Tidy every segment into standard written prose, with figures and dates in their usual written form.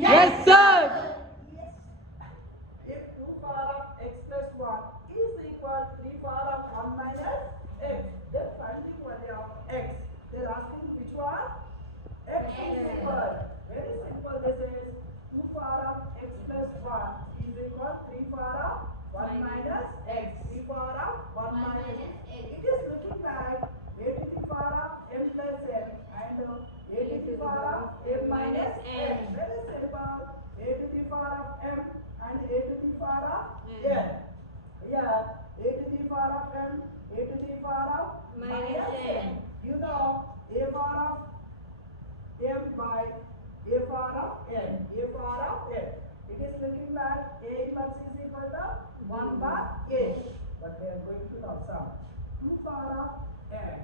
Yes, sir. If 2 power of x plus 1 is equal to 3 power of 1 minus x, then find the value of x. They are asking which one? X is equal. Very simple. This is 2 power of x plus 1 is equal to 3 power of 1 minus x. 3 power of 1 minus x. It is looking like a to the power of m plus n and a to the power of m minus n. Very simple. A to the power of m and a to the power of n. Here, a to the power of m, a to the power of minus n. You know, a power of m by a power of n. A power of n. It is looking like a inverse is equal to 1 by a. But we are going to now sum 2 power of x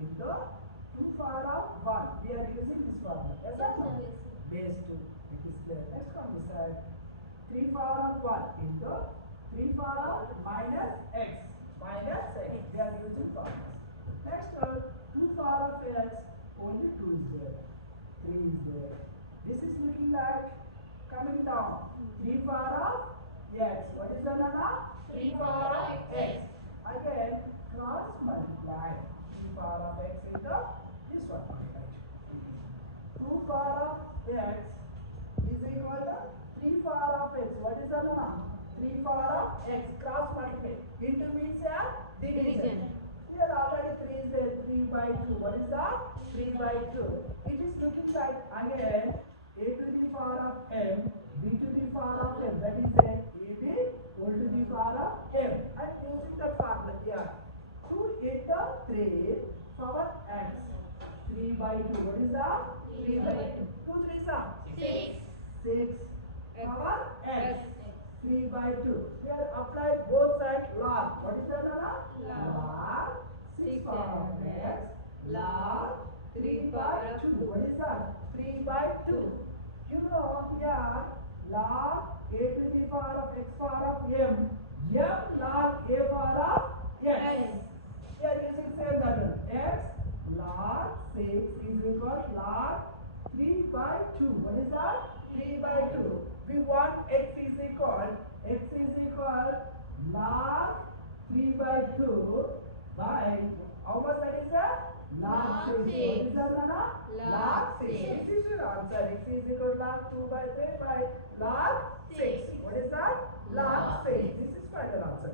into 2 power of 1. We are using this formula. Yes or no? Base 2. It is clear. Next one we said 3 power of 1 into 3 power of minus x. Minus x. We are using formulas. Next one 2 power of x. Only 2 is there. 3 is there. This is looking like coming down. 3 power of x. What is the number? 3 power of x. Again, cross multiply 3 power of x into this one. 2 power of x is equal to 3 power of x. What is the number? 3 power of x. Cross multiply. Into means division. Here already 3 is there. 3 by 2. What is that? 3 by 2. It is looking like again a to the power of m, b to the power of m. That is a ab whole to the power of m. And using the formula here. 2 into 3 power x. 3 by 2. What is that? 3 by 2. 2 3 are 6 power x. 3 by 2. Here apply both sides log. What is the number? Log 6 power of x. Log 3 by 2. What is that? 3 by 2. You know here log a to the power of x power of m. M log a power of x. Here using same method. X log 6 is equal to log 3 by 2. What is that? 3 by 2. We want x is equal log 3 by 2 by how much that is that? Log 6. What is that Nana? Log 6. This is your answer. X is equal to log 2 by 3 by log 6. What is that? Log 6. This is final answer.